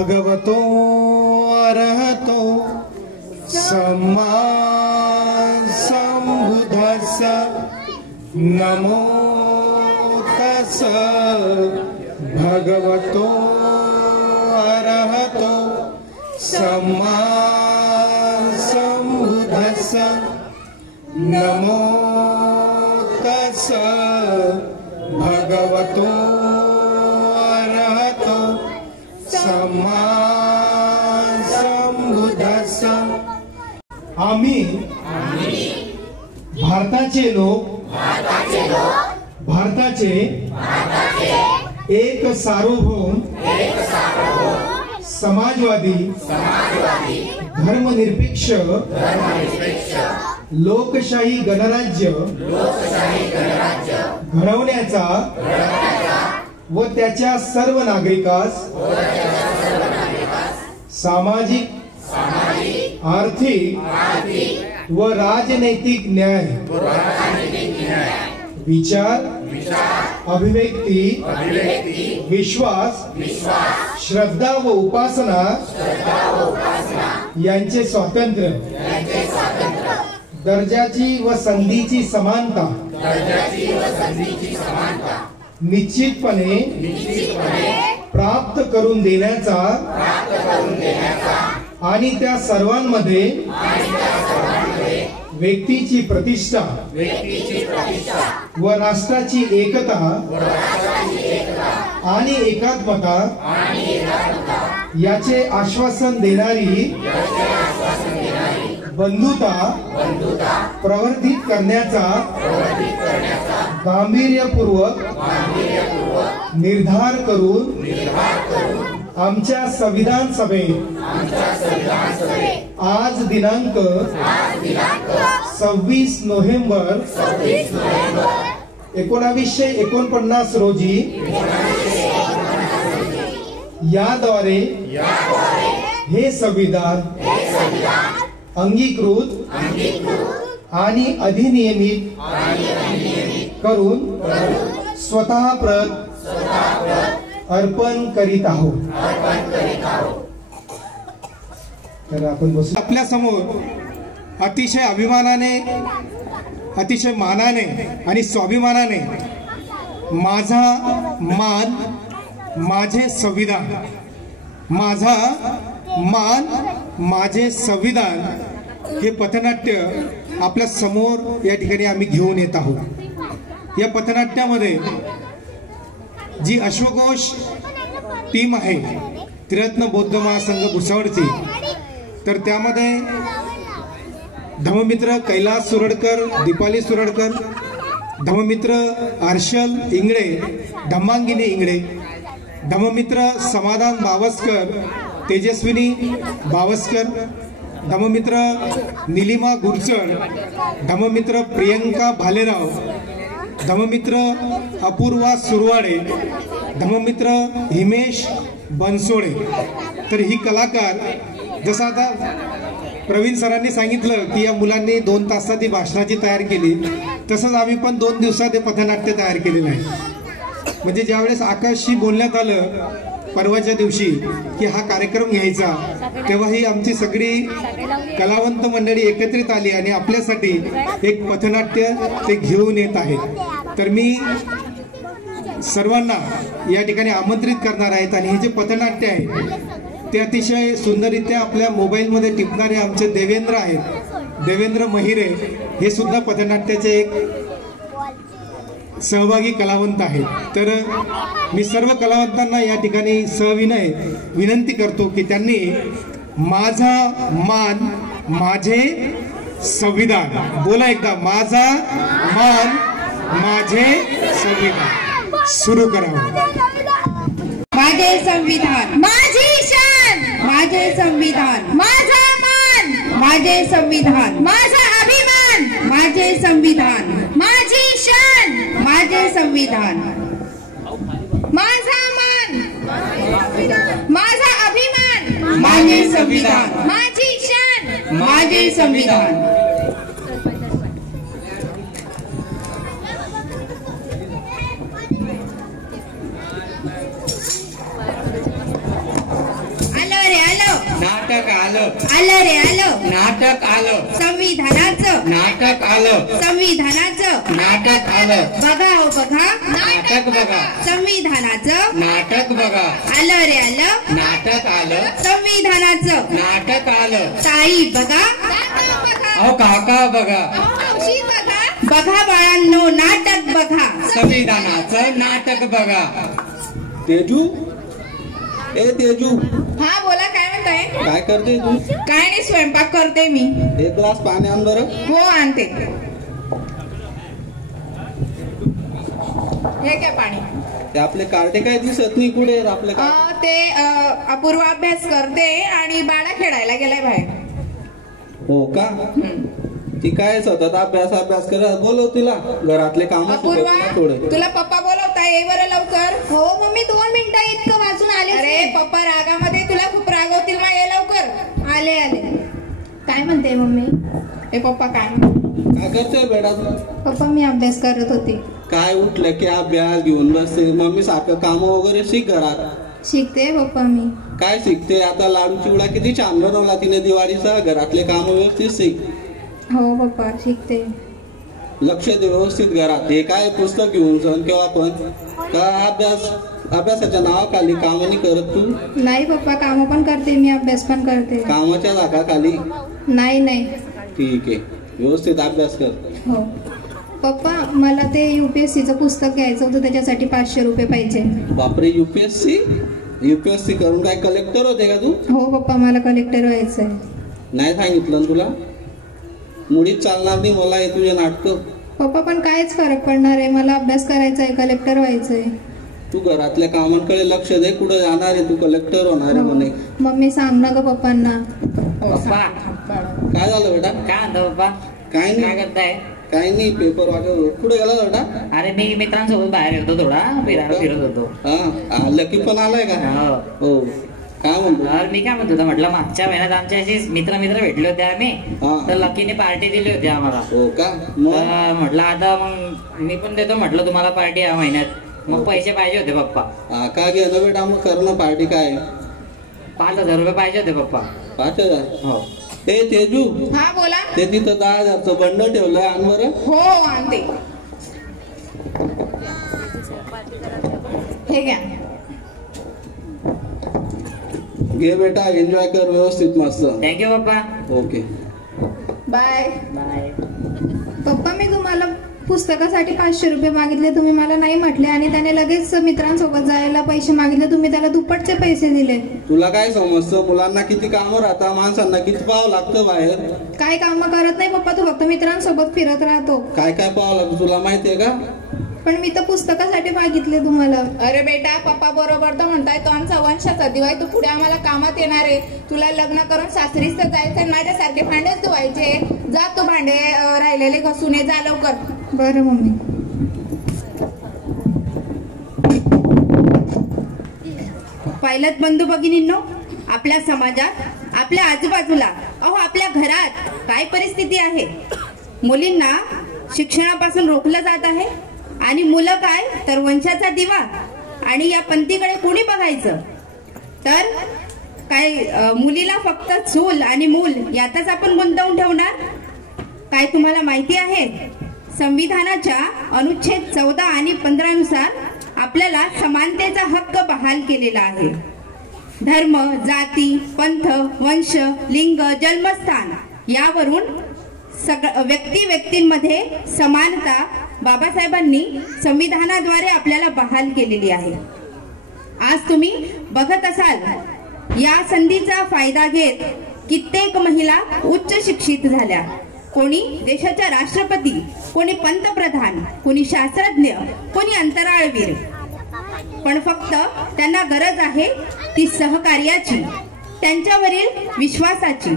भगवतो अरहतो सम्मा सम्बुद्धस्स नमो तस्स भगवतो अरहतो सम्मा सम्बुद्धस्स नमो तस्स भगवतो अरहतो सम्मा सम्बुद्धस्स। आम्ही भारताचे लोक भारताचे एक सार्वभौम समाजवादी धर्मनिरपेक्ष लोकशाही गणराज्य घडवण्याचा व त्याच्या सर्व नागरिकास सामाजिक आर्थिक व राजनैतिक न्याय विचार अभिव्यक्ती विश्वास श्रद्धा व उपासना यांचे स्वातंत्र्य दर्जाची व संधीची समानता निश्चितपणे प्राप्त करून देण्याचा आणि त्या सर्वांमध्ये व्यक्तीची प्रतिष्ठा व राष्ट्राची एकता आणि एकात्मता याचे आश्वासन देणारी बंधुता प्रवर्धित करण्याचा गांभीर्यपूर्वक निर्धार करून आमच्या संविधान सभेत आज दिनांक 26 नोव्हेंबर 1949 रोजी याद्वारे हे संविधान अंगीकृत आणि अधिनियमित करून स्वतः प्रत अर्पण करीत आहोत। तर आपण बसू। आपल्या समोर अतिशय अभिमानाने अतिशय मानाने आणि स्वाभिमानाने माझा मान माझे संविधान माझा मान माझे संविधान हे पथनाट्य आपल्या समोर या ठिकाणी आम्ही घेऊन येत आहोत। या पथनाट्यामध्ये जी अश्वघोष टीम आहे त्रिरत्न बौद्ध महासंघ भुसावळची, तर त्यामध्ये धम्ममित्र कैलास सुरडकर, दीपाली सुरडकर, धम्ममित्र हर्षल इंगळे, धम्मांगिनी इंगळे, धम्ममित्र समाधान बावस्कर, तेजस्विनी बावस्कर, धम्ममित्र निलिमा गुरचड, धम्ममित्र प्रियंका भालेराव, धम्ममित्र अपूर्वा सुरवाडे, धम्ममित्र हिमेश बनसोडे। तर ही कलाकार, जसं आता प्रवीण सरांनी सांगितलं की या मुलांनी 2 तासात ही भाषणाची तयार केली, तसंच आम्ही पण 2 दिवसात हे पथनाट्य तयार केलेलं आहे। म्हणजे ज्यावेळेस आकाशशी बोलण्यात आलं परवाच्या दिवशी की हा कार्यक्रम घ्यायचा, तेव्हा ही आमची सगळी कलावंत मंडळी एकत्रित आली आणि आपल्यासाठी एक पथनाट्य ते घेऊन येत आहेत। तर मी सर्वांना या ठिकाणी आमंत्रित करणार आहेत आणि हे जे पथनाट्य आहे ते अतिशय सुंदररित्या आपल्या मोबाईलमध्ये टिपणारे आमचे देवेंद्र आहेत, देवेंद्र महिरे, हे सुद्धा पथनाट्याचे एक सहभागी कलावंत आहेत। तर मी सर्व कलावंतांना या ठिकाणी सविनय विनंती करतो की त्यांनी माझा मान माझे संविधान, बोला एकदा, माझा मान माझे संविधान सुरू करावं। माझे संविधान माझी शान, माझे संविधान माझा मान, माझे संविधान माझा अभिमान, माझे संविधान माझी शान, माझे संविधान माझा मान, माझा अभिमान, माझे संविधान माझी शान, माझे संविधान। आलं रे आलं, नाटक आलं, संविधानाचं नाटक आलं, संविधानाचं नाटक आलं, बघा हो बघा, नाटक बघा, संविधानाचं नाटक बघा, आलं रे आलं, नाटक आलं, संविधानाचं नाटक आलं. ताई बघा, अहो काका बघा, बघा बाळांनो नाटक बघा, संविधानाचं नाटक बघा. तेजू, ए तेजू, हा बोला काय म्हणताय? काय करते तू? काय नाही स्वयंपाक करते मी. एक ग्लास पाणी आण बरं. हो आणते. हे काय पाणी? ते आपले कार्टे काय दिसत नाही कुठे आहेत आपले ते अपूर्व अभ्यास करते आणि बाळा खेळायला गेलाय बाहेर. हो का? ती काय सतत अभ्यास करत. बोलव तिला, घरातले काम थोडे. तुला पप्पा बोलवताय, ये बरं लवकर. हो मम्मी 2 मिनिटं इतकं वाचून आले. अरे पप्पा रागामध्ये तुला खूप रागवतील ना, ये लवकर. आले आले. काय म्हणते मम्मी? ए पप्पा काय करते बेटा? पप्पा मी अभ्यास करत होते. काय उठलं की अभ्यास घेऊन बसते. मम्मी सारखं काम वगैरे शिक घरात. शिकते पप्पा मी. काय शिकते? आता लाडू चिवडा किती छान बनवला तिने दिवाळीचा. घरातले काम व्यवस्थित शिक. हो पप्पा शिकते. लक्ष दे व्यवस्थित घरात. हे काय पुस्तक घेऊन सण किंवा आपण का अभ्यासाच्या नावाखाली काम नाही करत तू? नाही पप्पा, काम पण करते मी, अभ्यास पण करते. कामाच्या जागाखाली? नाही. ठीक आहे, व्यवस्थित अभ्यास कर. हो पप्पा, मला ते UPSCचं पुस्तक घ्यायचं होतं, त्याच्यासाठी 500 रुपये पाहिजे. बापरे, UPSC करून काय कलेक्टर होते का तू? हो पप्पा, मला कलेक्टर व्हायचंय. नाही सांगितलं तुला? मुळीच चालणार नाही मला हे तुझे नाटक. पप्पा पण कायच फरक पडणार आहे, मला अभ्यास करायचा आहे, कलेक्टर व्हायचंय. तू घरातल्या कामांकडे लक्ष दे. कुठं जाणार आहे तू? कलेक्टर होणार आहे म्हणे. मम्मी सांग ना ग पप्पांना. काय झालं बेटा? काय म्हणतो पप्पा? काय काय करताय? काही नाही, पेपर वाटत. कुठे गेला बेटा? अरे मी मित्रांसोबत बाहेर होतो, थोडा फिरत होतो. हा, लकी पण आलाय का? हो. काय म्हणतो? मी काय म्हणतो म्हटलं, मागच्या महिन्यात आमच्या मित्र भेटले होते आम्ही, तर लकीने पार्टी दिली होती आम्हाला. हो का? म्हटलं आता मग मी पण देतो म्हटलं तुम्हाला पार्टी या महिन्यात. मग पैसे पाहिजे होते पप्पा. का घे ना बेटा, मग कर ना पार्टी. काय? 5,000 रुपये पाहिजे होते पप्पा. 5,000? हो. ते तेजू, हा बोला. ते तिथं 10,000चं बंड ठेवलंय, आण बरं. हो आणते. हे घ्या. घे बेटा, एन्जॉय कर व्यवस्थित मस्त. थँक्यू पप्पा. Okay, bye. बाय. पप्पा मी तुम्हाला पुस्तकासाठी 500 रुपये मागितले, तुम्ही मला नाही म्हटले आणि त्याने लगेच मित्रांसोबत जायला पैसे मागितले, तुम्ही त्याला दुप्पटचे पैसे दिले. तुला काय समजतं? मुलांना किती कामं राहतात, माणसांना किती पाहावं लागतं बाहेर. काय काम करत नाही पप्पा, तू फक्त मित्रांसोबत फिरत राहतो. काय पाहावं लागतं तुला माहितीये का? पण मी तर पुस्तकासाठी मागितले तुम्हाला. अरे बेटा, पप्पा बरोबर तर म्हणताय, तो आमचा वंशाचा दिवाय, तू पुढे आम्हाला कामात येणार आहे. तुला लग्न करून सासरीच तर जायचं, माझ्यासारखे भांडेच धुवायचे. जा तू भांडे राहिलेले घसून ये, जा लवकर. बरं मम्मी. पाहिलं बंधू भगिनींनो, आपल्या समाजात, आपल्या आजूबाजूला, आपल्या घरात काय परिस्थिती आहे. मुलींना शिक्षणापासून रोखलं जात आहे आणि मुलं काय तर वंशाचा दिवा. आणि या पंथीकडे कोणी बघायचं तर काय मुलीला फक्त चूल आणि मूल यातच आपण गुंतवून ठेवणार. काय तुम्हाला माहिती आहे, संविधानाच्या अनुच्छेद 14 आणि 15 नुसार आपल्याला समानतेचा हक्क बहाल केलेला आहे. धर्म, जाती, पंथ, वंश, लिंग, जन्मस्थान यावरून व्यक्तींमध्ये समानता बाबासाहेबांनी संविधानाद्वारे आपल्याला बहाल केलेली आहे. आज तुम्ही बघत असाल, या संधीचा फायदा घेत कित्येक महिला उच्च शिक्षित झाल्या. कोणी देशाच्या राष्ट्रपती, कोणी पंतप्रधान, कोणी शास्त्रज्ञ, कोणी अंतराळवीर. पण फक्त त्यांना गरज आहे ती सहकार्याची, त्यांच्यावरील विश्वासाची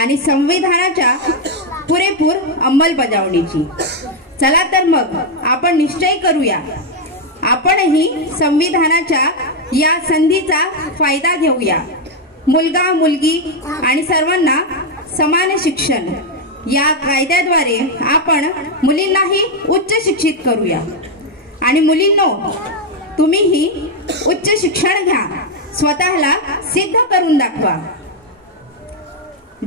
आणि संविधानाच्या पुरेपूर अंमलबजावणीची. चला तर मग आपण निश्चय करूया, आपणही संविधानाच्या या संधीचा फायदा घेऊया. मुलगा, मुलगी आणि सर्वांना समान शिक्षण या कायद्याद्वारे आपण मुलींनाही उच्च शिक्षित करूया. आणि मुलींनो, तुम्हीही उच्च शिक्षण घ्या, स्वतःला सिद्ध करून दाखवा.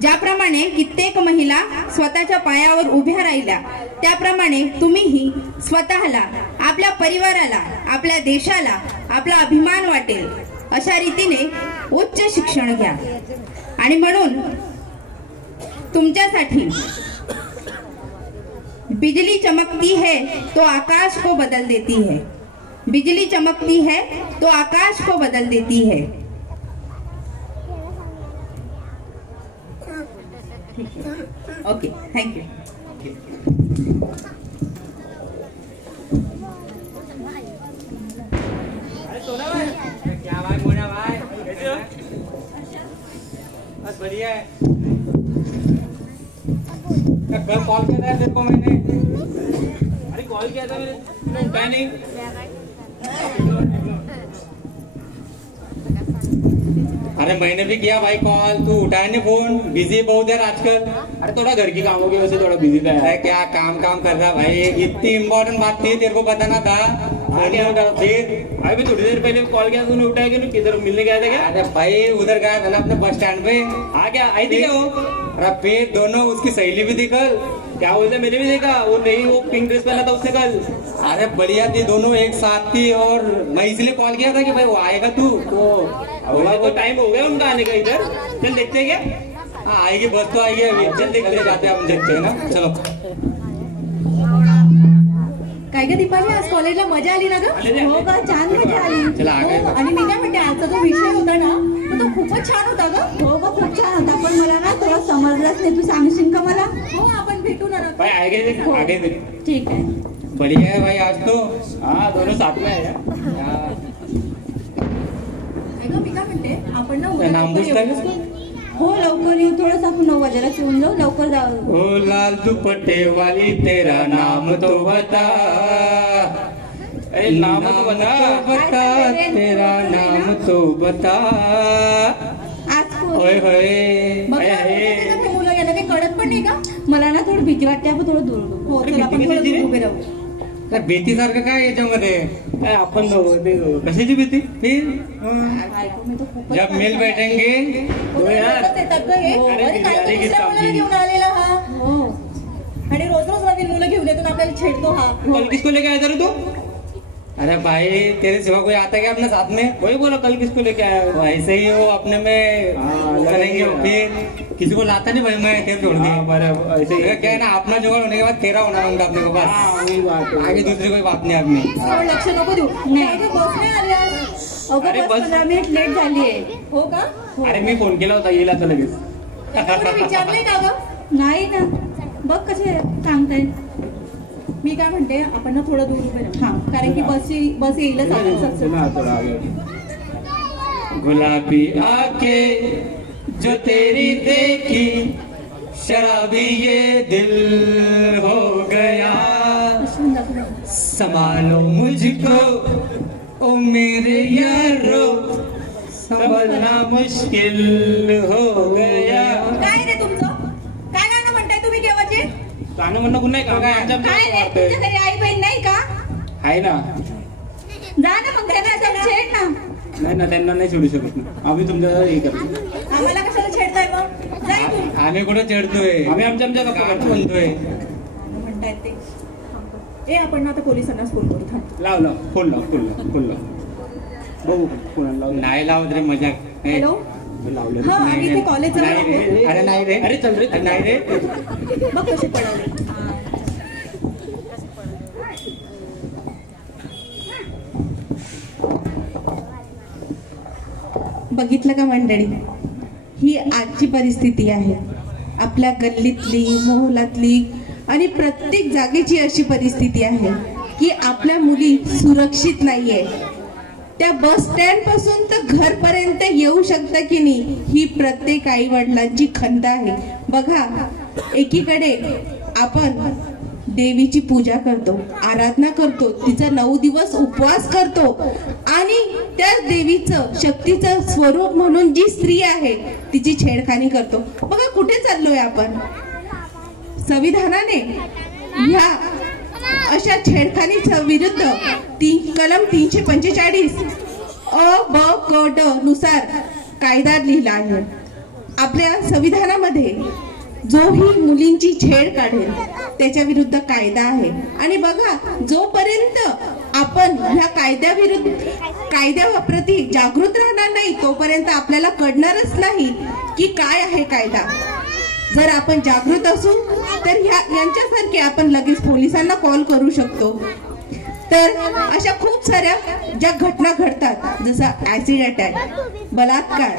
ज्याप्रमाणे कित्येक महिला स्वतःच्या पायावर उभ्या राहिल्या, त्याप्रमाणे तुम्हीही स्वतःला, आपल्या परिवाराला, आपल्या देशाला आपला अभिमान वाटेल अशा रीतीने उच्च शिक्षण घ्या. आणि म्हणून तुमच्यासाठी बिजली चमकती है तो आकाश को बदल देती है. बिजली चमकती है तो आकाश को बदल देती है. Okay, thank you. क्या भाई मोना भाई, कैसे हो? बस बढ़िया है. कल कॉल किया था तेरे को मैंने. अरे कॉल किया था मैंने, तूने उठाया नहीं. अरे मैंने भी किया भाई कॉल, तू उठाया नहीं फोन. बिजी बहुत है आजकल. अरे थोड़ा घर की कामों की वजह से थोड़ा बिजी था. अरे क्या काम कर रहा भाई, इतनी इम्पोर्टेंट बात थी, तेरे को बताना था. फिर भाई भी थोड़ी देर पहले कॉल किया, तूने उठाया कि किधर मिलने गया था क्या? अरे भाई उधर गया था ना अपने बस स्टैंड पे. हाँ क्या आई थी क्या वो? अरे फिर दोनों उसकी सहेली भी थी कल. क्या बोलते, मैंने भी देखा वो नहीं, वो पिंक ड्रेस पहना था उससे कल. अरे बढ़िया थी, दोनों एक साथ थी. और मैं इसलिए कॉल किया था कि भाई वो आएगा तू तो टाइम हो गया उनका आने का इधर. चल देखते हैं क्या. हाँ आएगी, बस तो आएगी अभी. चल देखते जाते हैं, हम देखते हैं ना. चलो. काय ग दीपाली, आज कॉलेजला मजा आली ना ग? हो ग, छान मजा आली. हो, आणि मी काय म्हणते, आजचा जो विषय होता ना तो खूपच छान होता ग. हो ग, खूप छान होता, पण मला ना थोडं समजलंच नाही. तू सांगशील का मला? हो, आपण भेटू ना. भाई आगे ठीक आहे. बढ़िया है भाई आज तो. हाँ दोनों साथ में है. मी काय म्हणते, आपण ना नाम पूछता है. हो लवकर येऊ, थोडंसं आपण 9 वाजेला येऊन जाऊ, लवकर जाऊ. ओ लाल दुपट्टे वाली तेरा नाम तो बता. अरे नाम तो बता, तेरा नाम तो बता. आज होय होय. मुलं यांना काही कळत पण नाही का? मला ना थोडं भीती वाटते, आपण थोडं दूर हो. चल आपण थोडं दूर उभे राहू. भीती सारखं काय याच्यामध्ये? आपण कशाची भीती? जब मिल बैठेंगे घेऊन आलेला हा. आणि रोज रोज नवीन मुलं घेऊन येतो, आपल्याला छेडतो हा. कल किसको लेके आया था तू? अरे भाई तेरे सिवा कोई आता क्या अपने साथ में? वही बोला कल किसको लेके आया. ऐसे ही वो अपने में करेंगे. फिर किसी को लाता नहीं भाई, मैं तेरे छोड़ दी. ऐसे क्या है ना, अपना जुगाड़ होने के बाद तेरा होना होगा अपने को. बस आगे दूसरी कोई बात नहीं. आपने लक्ष नको देऊ. नाही बस नाही आली आज. अगं बस 15 मिनिट लेट झाली आहे. हो का? अरे मी फोन केला होता, येईल आता लगेच. विचारलंय का ग? नाही ना. बघ कसे सांगताय. मी काय म्हणते, आपण ना थोडं दूर उभे राहू. हा, कारण की बस येईलच. गुलाबी आंखें जो तेरी देखी, शराबी ये दिल हो गया. संभालो मुझको ओ मेरे यारो, संभलना मुश्किल हो गया. काय रे तुमचं? काय गाणं म्हणताय तुम्ही केव्हाचे? गाणं म्हणणं कुठं नाही का? काय रे, तुमच्या घरी आई बहीण नाही का? आहे ना. जा ना मग, त्यांना छेड ना. नाही ना, त्यांना नाही सोडू शकत ना. आम्ही तुमच्या हे करतो. आम्हाला कशाला छेडताय मग? जा इथून. आम्ही कुठे छेडतोय? आम्ही आमच्या गप्पा म्हणतोय. म्हणतायत ते. ए, आपण ना आता पोलिसांना फोन करू. थांब. लाव फोन लाव. बघू कोणाला लाव. नाही लावत रे, मजाक. हॅलो. लावलं. हा, आम्ही इथे कॉलेजचा. अरे नाही रे. अरे चल रे. नाही रे. बघ कसे पडाले. बघितलं का मंडळी, ही आजची परिस्थिती आहे. आपल्या गल्लीतली, मोहल्ल्यातली आणि प्रत्येक जागेची अशी परिस्थिती आहे की आपल्या मुली सुरक्षित नाहीये. त्या बस स्टँड पासून तर घरपर्यंत येऊ शकतं की नाही, ही प्रत्येक आई वडिलांची खंत आहे. बघा, एकीकडे आपण देवीची पूजा करतो, आराधना करतो, तिचा 9 दिवस उपवास करतो आणि त्या देवीचं, शक्तीचं स्वरूप म्हणून जी स्त्री आहे तिची छेडखानी करतो. बघा कुठे चाललोय आपण. संविधानाने ह्या अशा छेडखानीच्या विरुद्ध कलम 345 अ ब क ड नुसार कायदा लिहिला आहे. आपल्या संविधानामध्ये जो ही मुलींची छेड काढेल त्याच्या विरुद्ध कायदा आहे. आणि बघा, जोपर्यंत आपण ह्या कायद्याप्रती जागृत राहणार नाही तोपर्यंत आपल्याला कळणारच नाही की काय आहे कायदा. जर आपण जागृत असू तर यांच्यासारखे आपण लगेच पोलिसांना कॉल करू शकतो. तर अशा खूप साऱ्या ज्या घटना घडतात, जसं ऍसिड अटॅक, बलात्कार,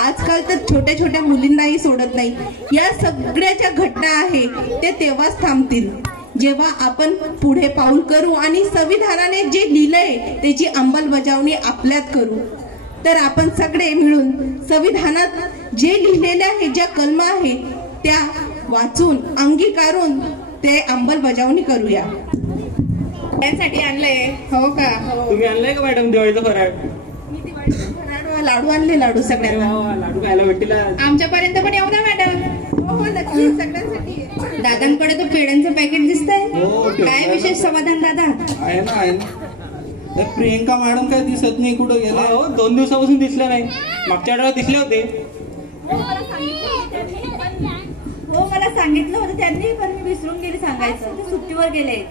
आजकाल तर छोट्या छोट्या मुलींनाही सोडत नाही. या सगळ्या ज्या घटना आहेत ते तेव्हाच थांबतील जेव्हा आपण पुढे पाऊल करू आणि संविधानाने जे लिहिलंय त्याची अंमलबजावणी आपल्यात करू. तर आपण सगळे मिळून संविधानात जे लिहिलेले आहे, ज्या कलमा आहेत त्या वाचून अंगीकारून ते अंमलबजावणी करूया. त्यासाठी आणलंय. हो का? तुम्ही आणलंय का मॅडम दिवाळीचा फराळ? मी दिवाळीचा फराळ लाडू आणले, लाडू सगळ्यांना. लाडू खायला भेटतील. आमच्यापर्यंत पण येऊ द्या मॅडम. हो नक्की, सगळ्यांसाठी. दादांकडे तो पेड्यांचं पॅकेट दिसतंय. काय विशेष समाधान दादा? आहे ना, आहे ना. प्रियंका मॅडम काय दिसत नाही, कुठं गेला? हो, 2 दिवसापासून दिसलं नाही. मागच्या आठवड्यात दिसले होते. हो, मला सांगितलं होतं त्यांनी, पण मी विसरून गेले सांगायचं. ते सुट्टीवर गेले.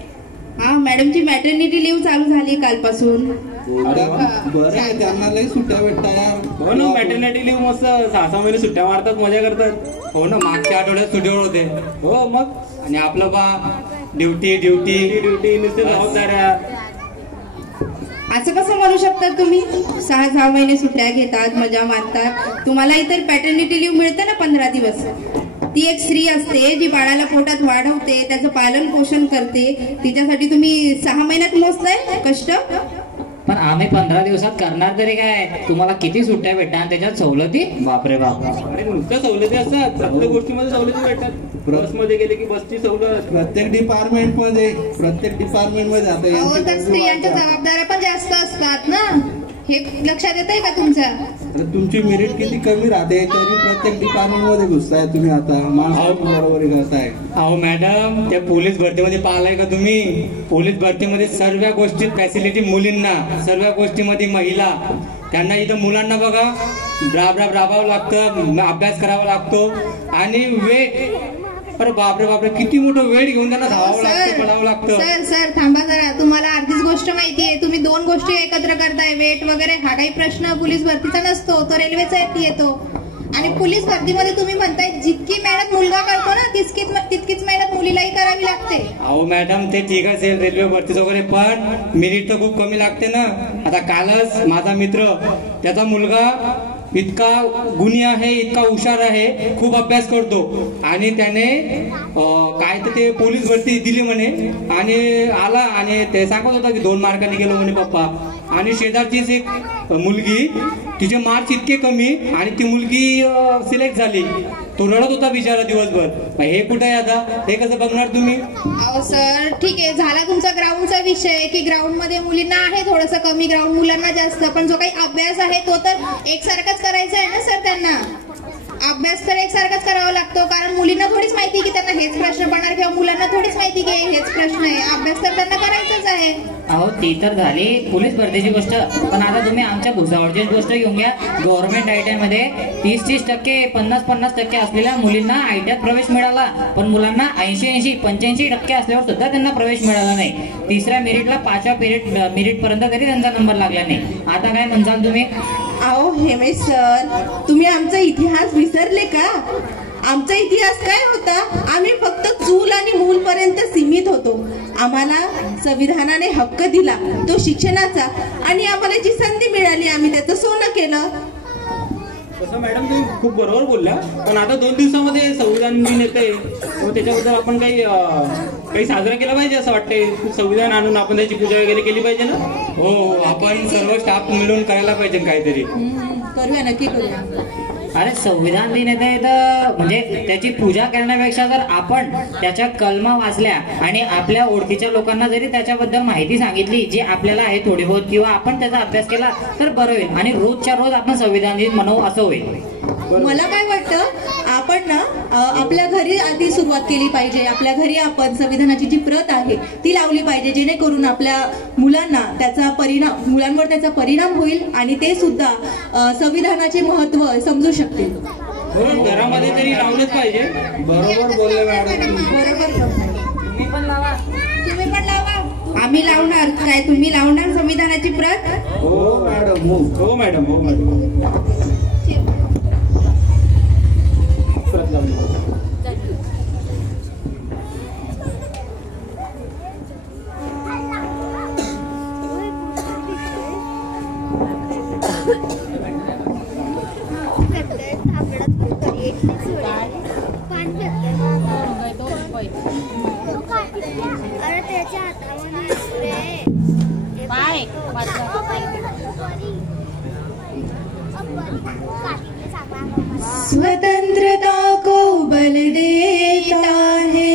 हा, मॅडमची मॅटर्निटी लिव्ह चालू झाली कालपासून. बरं आहे, त्यांना लई सुट्ट्या भेटतात यार. हो ना, मॅटर्निटी लिव्ह मस्त 6-6 महिने सुट्ट्या मारतात, मजा करतात. हो ना, मागच्या आठवड्यात सुट्टीवर होते. हो मग, आणि आपलं बा ड्युटी नुसते जबाबदाऱ्या. असं कसं म्हणू शकता तुम्ही? 6-6 महिने सुट्ट्या घेतात, मजा मारतात. तुम्हाला इतर पॅटर्निटी लिव्ह मिळते ना 15 दिवस. ती एक स्त्री असते जी बाळाला पोटात वाढवते, त्याचं पालन पोषण करते. तिच्यासाठी तुम्ही 6 महिन्यात मोजताय कष्ट? पण आम्ही 15 दिवसात करणार तरी काय? तुम्हाला किती सुट्ट्या भेटतात त्याच्यात सवलती? बापरे बाप. अरे नुसत्या सवलती असतात, प्रत्येक गोष्टीमध्ये सवलती भेटतात. बसमध्ये गेले की बसची सवलत, प्रत्येक डिपार्टमेंटमध्ये हो, तर स्त्रियांच्या जबाबदाऱ्या पण जास्त असतात ना, हे लक्षात येत आहे का तुमच्या? तुमची मेरिट किती कमी राहते तरी प्रत्येक डिपार्टमेंट मध्ये घुसताय तुम्ही. आता माणसाची बरोबरी करताय. अहो मॅडम, त्या पोलीस भरतीमध्ये पाहिलाय का तुम्ही? पोलीस भरतीमध्ये सर्व गोष्टी फॅसिलिटी मुलींना, सर्व गोष्टीमध्ये महिला. त्यांना इथं मुलांना बघा राबावं लागतं, अभ्यास करावा लागतो आणि वेट. अरे बापरे बापरे, किती मोठं वेळ घेऊन त्यांना धावावं लागतं, पळावं लागतं. सर थांबा जरा, तुम्हाला अर्धीच गोष्ट माहितीये. तुम्ही 2 गोष्टी एकत्र करताय. वेट वगैरे हा काही प्रश्न पोलीस भरतीचा नसतो, तो रेल्वेचा येतो. आणि पोलीस भरतीमध्ये तुम्ही म्हणताय जितकी मेहनत मुलगा करतो ना तितकीच मेहनत मुलीलाही करावी लागते. अहो मॅडम, ते ठीक आहे रेल्वे भरतीच वगैरे, पण मेरिट तर खूप कमी लागते ना. आता कालच माझा मित्र, त्याचा मुलगा इतका गुणी आहे, इतका हुशार आहे, खूप अभ्यास करतो आणि त्याने काय तर ते पोलीस भरती दिली म्हणे आणि आला आणि ते सांगत होता की 2 मार्कांनी गेलो म्हणे पप्पा. आणि शेजारचीच एक मुलगी, तिचे मार्क्स इतके कमी आणि ती मुलगी सिलेक्ट झाली. तो रडत होता बिचारा दिवसभर. हे कुठे आहे आता? हे कसं बघणार तुम्ही? अहो सर, ठीक आहे, झाला तुमचा ग्राउंडचा विषय की ग्राउंड मध्ये मुलींना आहे थोडंसं कमी, ग्राउंड मुलांना जास्त. पण जो काही अभ्यास आहे तो तर एकसारखाच करायचा आहे ना सर. त्यांना अभ्यास तर एकसारखाच करावा लागतो, कारण मुलींना थोडीच माहिती की त्यांना हेच प्रश्न पडणार किंवा मुलांना थोडीच माहिती की हेच प्रश्न आहे. अभ्यास तर त्यांना करायचाच आहे. अहो, ती तर झाली पोलीस भरतीची गोष्ट, पण आता तुम्ही आमच्या भुसावळची गोष्ट घेऊन घ्या. गव्हर्नमेंट ITI मध्ये 30% 50% असलेल्या मुलींना ITI प्रवेश मिळाला, पण मुलांना 80-85% असल्यावर सुद्धा त्यांना प्रवेश मिळाला नाही. 3ऱ्या मेरिटला 5व्या मेरिट पर्यंत तरी त्यांचा नंबर लागला नाही. आता काय म्हणसाल तुम्ही? अहो हेमेश सर, तुम्ही आमचा इतिहास विसरले का? आमचा इतिहास काय होता? आम्ही फक्त चूल आणि मूल पर्यंत सीमित होतो. आम्हाला संविधानाने हक्क दिला तो शिक्षणाचा, आणि आम्हाला जी संधी मिळाली आम्ही त्याचं सोनं केलं. तसं मॅडम तुम्ही खूप बरोबर बोलल्या, पण आता 2 दिवसामध्ये संविधान दिन येते, त्याच्याबद्दल आपण काही साजरा केला पाहिजे असं वाटतंय. संविधान आणून आपण त्याची पूजा वगैरे केली पाहिजे ना. हो, आपण सर्व स्टाफ मिळून करायला पाहिजे काहीतरी. करूया, नक्की करूया. अरे संविधान दिन येते तर म्हणजे त्याची पूजा करण्यापेक्षा जर आपण त्याच्या कलमा वाचल्या आणि आपल्या ओळखीच्या लोकांना जरी त्याच्याबद्दल माहिती सांगितली जी आपल्याला आहे थोडी बहुत, किंवा आपण त्याचा अभ्यास केला तर बरं होईल. आणि रोजच्या रोज आपण संविधान दिन मनवू असं होईल. मला काय वाटतं, आपण ना आपल्या घरी आधी सुरुवात केली पाहिजे. आपल्या घरी आपण संविधानाची जी प्रत आहे ती लावली पाहिजे, जेणेकरून आपल्या मुलांना त्याचा परिणाम, मुलांवर त्याचा परिणाम होईल आणि ते सुद्धा संविधानाचे महत्त्व समजू शकतील. म्हणून घरामध्ये तरी लावलंच पाहिजे. बरोबर बोलले मॅडम. तुम्ही पण लावा. तुम्ही पण लावा. आम्ही लावणार. काय तुम्ही लावणार संविधानाची प्रत? हो मॅडम. हो मॅडम. हो मॅडम. स्वतंत्रता को बल देता है,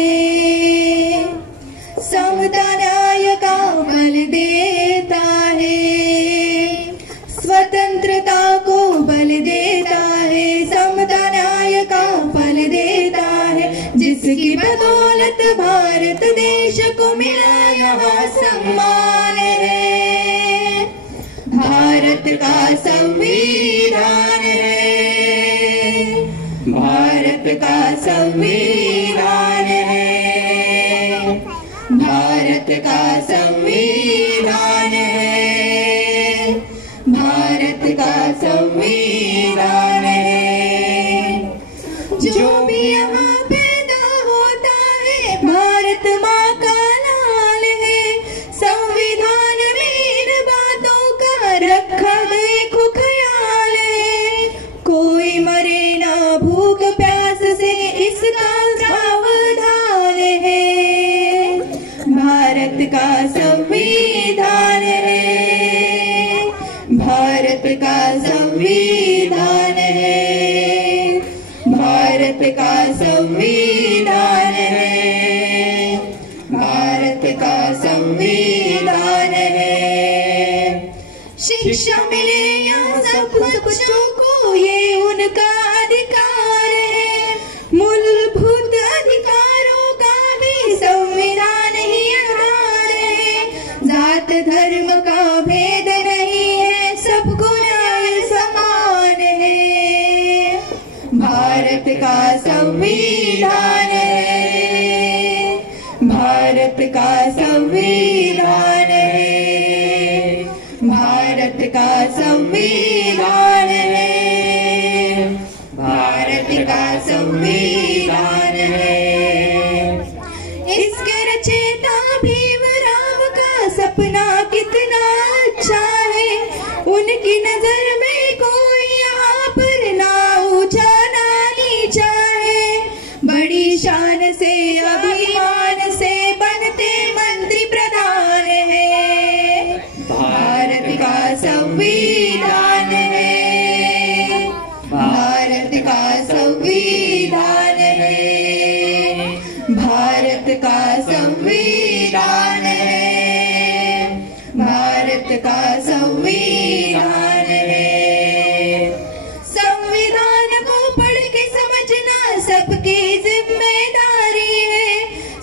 समता न्याय का बल देता है। स्वतंत्रता को बल देता है, समता न्याय का बल देता है, जिसकी बदौलत भारत देश को मिला यहाँ सम्मान है। भारत का संविधान है, भारत का संविधान है, भारत का संविधान है, भारत का संविधान है। जो भी यहाँ पैदा होता है भारत माँ का लाल है। संविधान में इन बातों का रखा देखो ख्याल है। कोई मरे ना भूख प्यास से इसका प्रावधान है। भारत का संविधान है, भारत का संविधान है, भारत का संविधान है, भारत का संविधान है। शिक्षा मिले या सब बच्चों को ये उनका अधिकार है। मूलभूत अधिकारों का भी संविधान ही आधार है। जात धर्म का भेद नहीं है, सबको न्याय समान है। भारत का संविधान है, भारत का संविधान है, भारत का संविधान है, भारत का संविधान है। इसके रचयिता भीमराव का सपना कितना अच्छा है। उनकी नजर में कोई यहाँ पर ना ऊंचा ना नीचा है। बड़ी शान से अभिमान से बनते मंत्री प्रधान है। भारत का संविधान है, भारत का संविधान है, भारत का संविधान है, भारत का संविधान है। संविधान को पढ़ के समझना सबकी जिम्मेदारी है।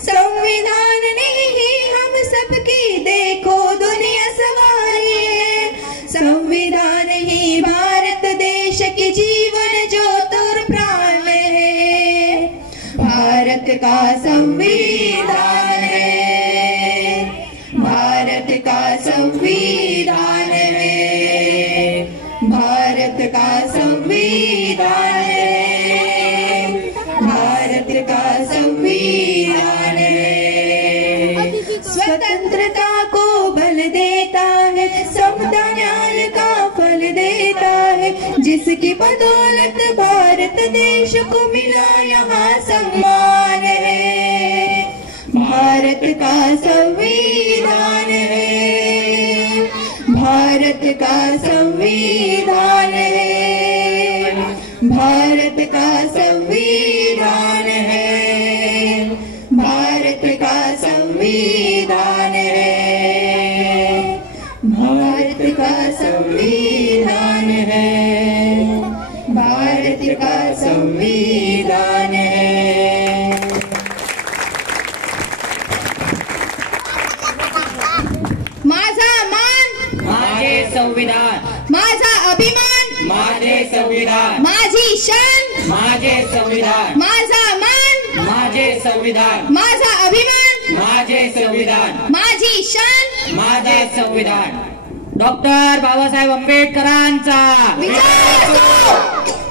संविधान ने ही हम सबकी देखो दुनिया सवारी है। संविधान ही भारत देश की जीवन ज्योत और प्राण है। भारत का संविधान है, भारत का संविधान है, भारत का संविधान है, भारत का संविधान है। स्वतंत्रता को बल देता है, समता न्याय का फल देता है, जिसकी बदौलत भारत देश को मिला यहाँ सम्मान है। भारत का संविधान है, भारत का संविधान है, भारत का संविधान है, भारत का संविधान है, भारत का संविधान है, भारत का संविधान है। माझा मान, माझे संविधान, माझा अभिमान, माझे संविधान, माझी शान, माझे संविधान, माझा मान, माझे संविधान, माझा अभिमान, माझे संविधान, माझी शान, माझे संविधान. डॉक्टर बाबासाहेब आंबेडकरांचा विजय असो.